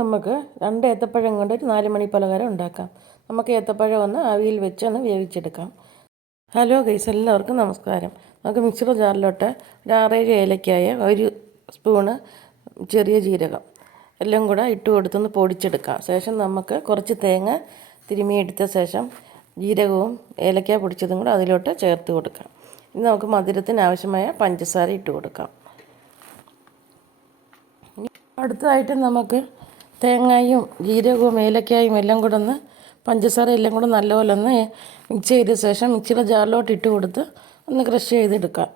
നമുക്ക് 2 ഏത്തപ്പഴം കൊണ്ട് ഒരു 4 മണി പലഹാരം ഉണ്ടാക്കാം. നമുക്ക് ഏത്തപ്പഴം ഒന്ന് ആവിയിൽ വെച്ചൊന്ന് വേവിച്ചെടുക്കാം. ഹലോ ഗൈസ്, എല്ലാവർക്കും നമസ്കാരം. നമുക്ക് മിക്സിയുടെ ജാറിലോട്ട് ഒരു 6-7 ഏലക്കായ, 1 സ്പൂണ് ചെറിയ ജീരകം എല്ലാം കൂടെ ഇട്ട് കൊടുത്തൊന്ന് പൊടിച്ചെടുക്കാം. ശേഷം നമുക്ക് കുറച്ച് തേങ്ങ തിരുമിയെടുത്ത ശേഷം ജീരകവും ഏലക്കായ പൊടിച്ചതും കൂടെ അതിലോട്ട് ചേർത്ത് കൊടുക്കാം. ഇനി നമുക്ക് മധുരത്തിന് ആവശ്യമായ പഞ്ചസാര ഇട്ട് കൊടുക്കാം. അടുത്തതായിട്ട് നമുക്ക് തേങ്ങയും ജീരകവും ഏലക്കായും എല്ലാം കൂടെ ഒന്ന് പഞ്ചസാര എല്ലാം കൂടെ നല്ലപോലെ ഒന്ന് മിക്സ് ചെയ്ത ശേഷം മിക്സിയുടെ ജാറിലോട്ട് ഇട്ട് കൊടുത്ത് ഒന്ന് ക്രഷ് ചെയ്തെടുക്കാം.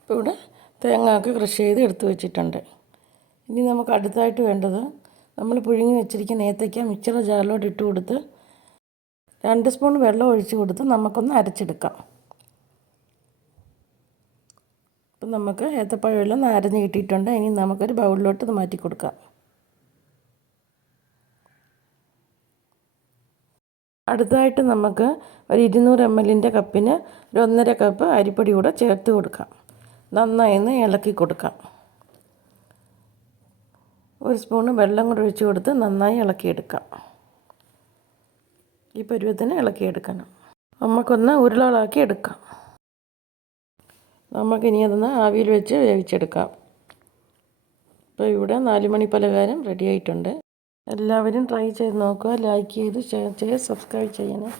ഇപ്പോൾ ഇവിടെ തേങ്ങയൊക്കെ ക്രഷ് ചെയ്ത് എടുത്ത് വെച്ചിട്ടുണ്ട്. ഇനി നമുക്ക് അടുത്തായിട്ട് വേണ്ടത് നമ്മൾ പുഴുങ്ങി വെച്ചിരിക്കുന്ന ഏത്തയ്ക്ക മിക്സിയുടെ ജാറിലോട്ട് ഇട്ട് കൊടുത്ത് 2 സ്പൂൺ വെള്ളം ഒഴിച്ച് കൊടുത്ത് നമുക്കൊന്ന് അരച്ചെടുക്കാം. അപ്പം നമുക്ക് ഏത്തപ്പഴമെല്ലാം അരഞ്ഞ് കിട്ടിയിട്ടുണ്ട്. ഇനി നമുക്കൊരു ബൗളിലോട്ട് ഇത് മാറ്റി കൊടുക്കാം. അടുത്തതായിട്ട് നമുക്ക് ഒരു 200 ml കപ്പിന് ഒരു 1.5 കപ്പ് അരിപ്പൊടി കൂടെ ചേർത്ത് കൊടുക്കാം. നന്നായി ഒന്ന് ഇളക്കി കൊടുക്കാം. 1 സ്പൂണ് വെള്ളം കൂടെ ഒഴിച്ച് കൊടുത്ത് നന്നായി ഇളക്കിയെടുക്കാം. ഈ പരുവത്തിന് ഇളക്കിയെടുക്കണം. നമുക്കൊന്ന് ഉരുളകളാക്കി എടുക്കാം. നമുക്കിനി അതൊന്ന് ആവിയിൽ വെച്ച് വേവിച്ചെടുക്കാം. ഇപ്പോൾ ഇവിടെ 4 മണി പലഹാരം റെഡി ആയിട്ടുണ്ട്. എല്ലാവരും ട്രൈ ചെയ്ത് നോക്കുക. ലൈക്ക് ചെയ്ത് ഷെയർ ചെയ്ത് സബ്സ്ക്രൈബ് ചെയ്യണേ.